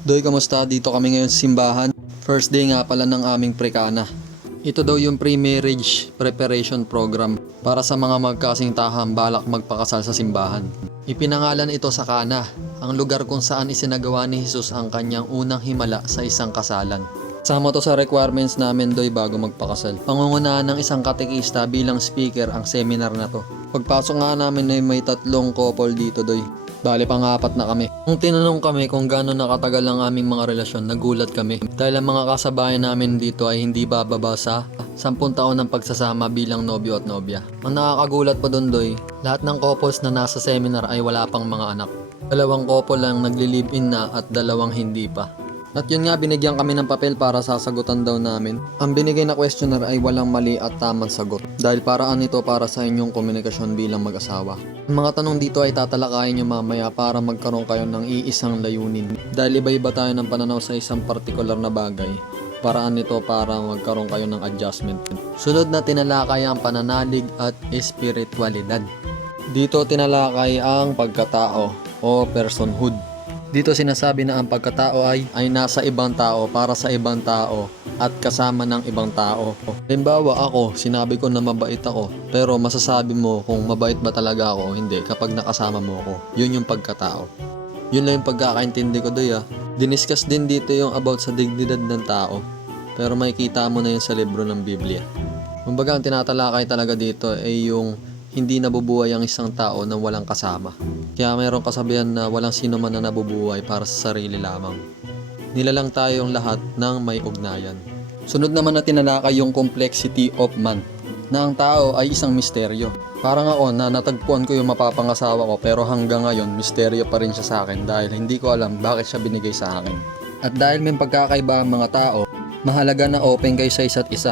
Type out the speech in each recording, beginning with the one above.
Doy, kamusta? Dito kami ngayon sa simbahan. First day nga pala ng aming prekana. Ito daw yung pre-marriage preparation program para sa mga magkasingtahang balak magpakasal sa simbahan. Ipinangalan ito sa Cana, ang lugar kung saan isinagawa ni Jesus ang kanyang unang himala sa isang kasalan. Sama to sa requirements namin, Doy, bago magpakasal. Pangungunahan ng isang katekista bilang speaker ang seminar na to. Pagpasok nga namin ay may 3 couple dito, Doy. Bale, pang-apat na kami. Nung tinanong kami kung gaano nakatagal ang aming mga relasyon, nagulat kami. Dahil ang mga kasabayan namin dito ay hindi bababa sa 10 taon ng pagsasama bilang nobyo at nobya. Ang nakakagulat pa doon, Doy, lahat ng couples na nasa seminar ay wala pang mga anak. 2 couple lang nagli-live-in na at 2 hindi pa. At yun nga, binigyan kami ng papel para sasagutan daw namin. Ang binigay na questionnaire ay walang mali at tamang sagot. Dahil paraan ito para sa inyong komunikasyon bilang mag-asawa. Ang mga tanong dito ay tatalakayin nyo mamaya para magkaroon kayo ng iisang layunin. Dahil iba-iba tayo ng pananaw sa isang partikular na bagay. Paraan nito para magkaroon kayo ng adjustment. Sunod na tinalakay ang pananalig at espiritualidad. Dito tinalakay ang pagkatao o personhood. Dito sinasabi na ang pagkatao ay nasa ibang tao para sa ibang tao at kasama ng ibang tao. Halimbawa ako, sinabi ko na mabait ako, pero masasabi mo kung mabait ba talaga ako o hindi kapag nakasama mo ako. Yun yung pagkatao. Yun lang yung pagkakaintindi ko, Doy. Diniscuss din dito yung about sa dignidad ng tao, pero makikita mo na yun sa libro ng Biblia. Kumbaga ang tinatalakay talaga dito ay yung hindi nabubuhay ang isang tao na walang kasama. Kaya mayroong kasabihan na walang sino man na nabubuhay para sa sarili lamang. Nilalang tayong lahat ng may ugnayan. Sunod naman na tinalakay yung complexity of man, na ang tao ay isang misteryo. Parang ako na natagpuan ko yung mapapangasawa ko, pero hanggang ngayon misteryo pa rin siya sa akin dahil hindi ko alam bakit siya binigay sa akin. At dahil may pagkakaiba ang mga tao, mahalaga na open kayo sa isa't isa.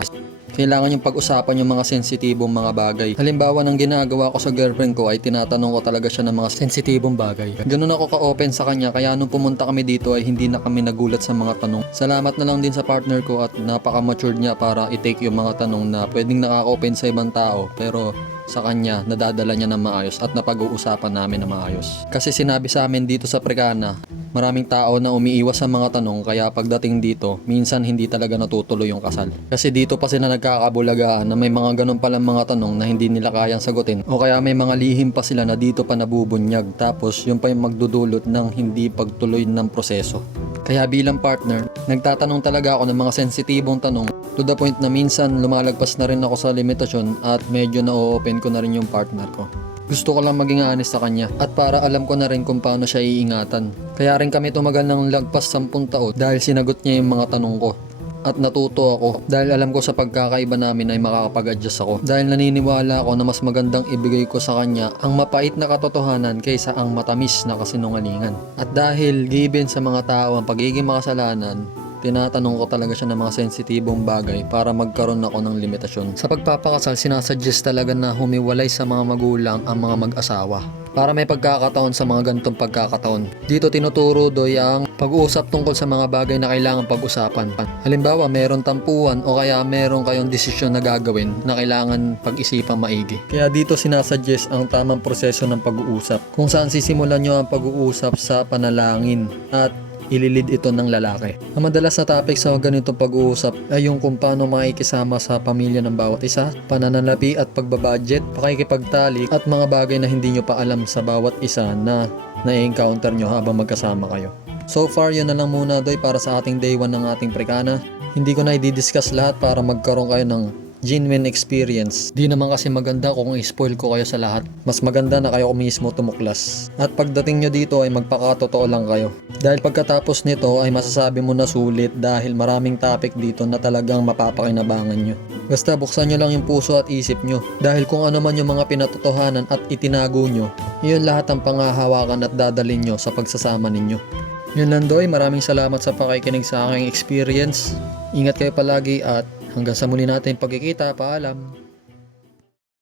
Kailangan yung pag-usapan yung mga sensitibong mga bagay. Halimbawa ng ginagawa ko sa girlfriend ko ay tinatanong ko talaga siya ng mga sensitibong bagay. Ganun ako ka-open sa kanya, kaya nung pumunta kami dito ay hindi na kami nagulat sa mga tanong. Salamat na lang din sa partner ko at napaka-matured niya para i-take yung mga tanong na pwedeng nakaka-open sa ibang tao, pero sa kanya nadadala niya ng maayos at napag-uusapan namin na maayos. Kasi sinabi sa amin dito sa Prekana, maraming tao na umiiwas sa mga tanong, kaya pagdating dito, minsan hindi talaga natutuloy yung kasal. Kasi dito pa sila nagkakabulagaan na may mga ganun palang mga tanong na hindi nila kayang sagutin, o kaya may mga lihim pa sila na dito pa nabubunyag, tapos yun pa yung magdudulot ng hindi pagtuloy ng proseso. Kaya bilang partner, nagtatanong talaga ako ng mga sensitibong tanong to the point na minsan lumalagpas na rin ako sa limitasyon at medyo na-open ko na rin yung partner ko. Gusto ko lang maging honest sa kanya at para alam ko na rin kung paano siya iingatan. Kaya rin kami tumagal ng lagpas 10 taon dahil sinagot niya yung mga tanong ko. At natuto ako dahil alam ko sa pagkakaiba namin ay makakapag-adjust ako. Dahil naniniwala ako na mas magandang ibigay ko sa kanya ang mapait na katotohanan kaysa ang matamis na kasinungalingan. At dahil given sa mga tao ang pagiging makasalanan, tinatanong ko talaga siya ng mga sensitibong bagay para magkaroon ako ng limitasyon. Sa pagpapakasal, sinasuggest talaga na humiwalay sa mga magulang ang mga mag-asawa para may pagkakataon sa mga ganitong pagkakataon. Dito tinuturo, Doy, ang pag-uusap tungkol sa mga bagay na kailangan pag-usapan. Halimbawa, meron tampuhan o kaya meron kayong desisyon na gagawin na kailangan pag-isipang maigi. Kaya dito sinasuggest ang tamang proseso ng pag-uusap, kung saan sisimulan nyo ang pag-uusap sa panalangin at ililid ito ng lalaki. Ang madalas na topic sa ganitong pag-uusap ay yung kung paano makikisama sa pamilya ng bawat isa, pananalapi at pagbabudget, pakikipagtalik at mga bagay na hindi nyo pa alam sa bawat isa na na-encounter nyo habang magkasama kayo. So far, yun na lang muna, Doy, para sa ating day 1 ng ating Prekana. Hindi ko na i-discuss lahat para magkaroon kayo ng genuine experience. Di naman kasi maganda kung i-spoil ko kayo sa lahat. Mas maganda na kayo mismo tumuklas. At pagdating nyo dito ay magpakatotoo lang kayo. Dahil pagkatapos nito ay masasabi mo na sulit dahil maraming topic dito na talagang mapapakinabangan nyo. Basta buksan nyo lang yung puso at isip nyo. Dahil kung ano man yung mga pinatotohanan at itinago nyo, yun lahat ang pangahawakan at dadalin nyo sa pagsasama ninyo. Yun lang, Doy, maraming salamat sa pakikinig sa aking experience. Ingat kayo palagi at hanggang sa muli natin pagkikita, paalam.